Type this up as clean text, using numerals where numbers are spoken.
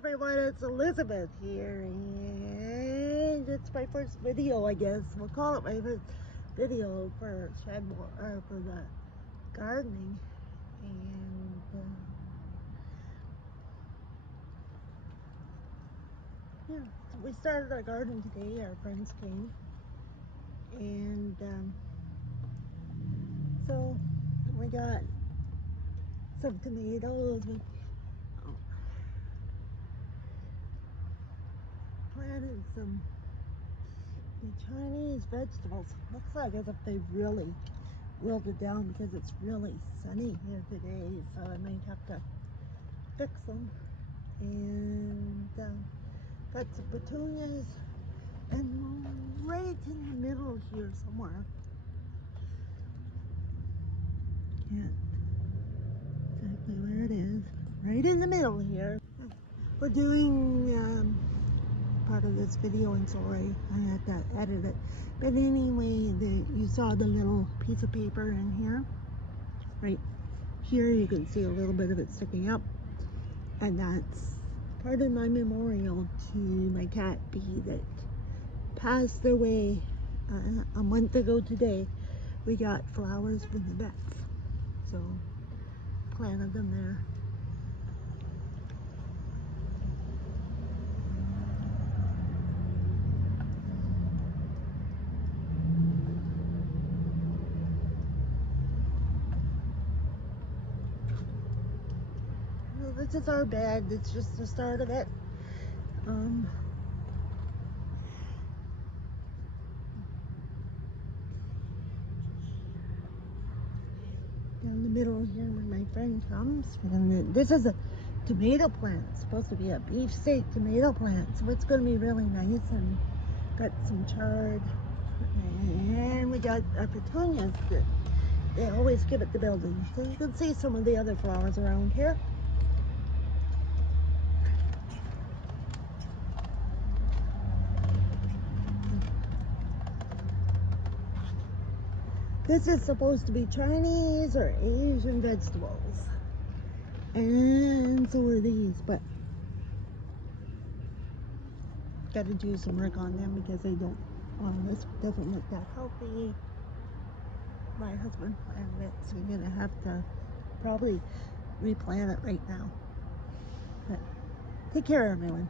everyone, it's Elizabeth here, and it's my first video, I guess. We'll call it my first video for for the gardening. And yeah, so we started our garden today. Our friends came, and so we got some tomatoes. We planted some Chinese vegetables. Looks like as if they've really wilted down because it's really sunny here today, so I might have to fix them. And got some petunias, and right in the middle here somewhere, can't exactly where it is, right in the middle here, we're doing part of this video, and sorry I had to edit it, but anyway, you saw the little piece of paper in here. Right here you can see a little bit of it sticking up, and that's part of my memorial to my cat Bee that passed away a month ago today. We got flowers from the vets, so planted them there. This is our bed. It's just the start of it. Down the middle here when my friend comes. And this is a tomato plant. It's supposed to be a beefsteak tomato plant, so it's going to be really nice. And got some chard. And we got our petunias that they always give at the building. So you can see some of the other flowers around here. This is supposed to be Chinese or Asian vegetables. And so are these, but got to do some work on them because they don't, this doesn't look that healthy. My husband planted it, so we're gonna have to probably replant it right now. But take care, everyone.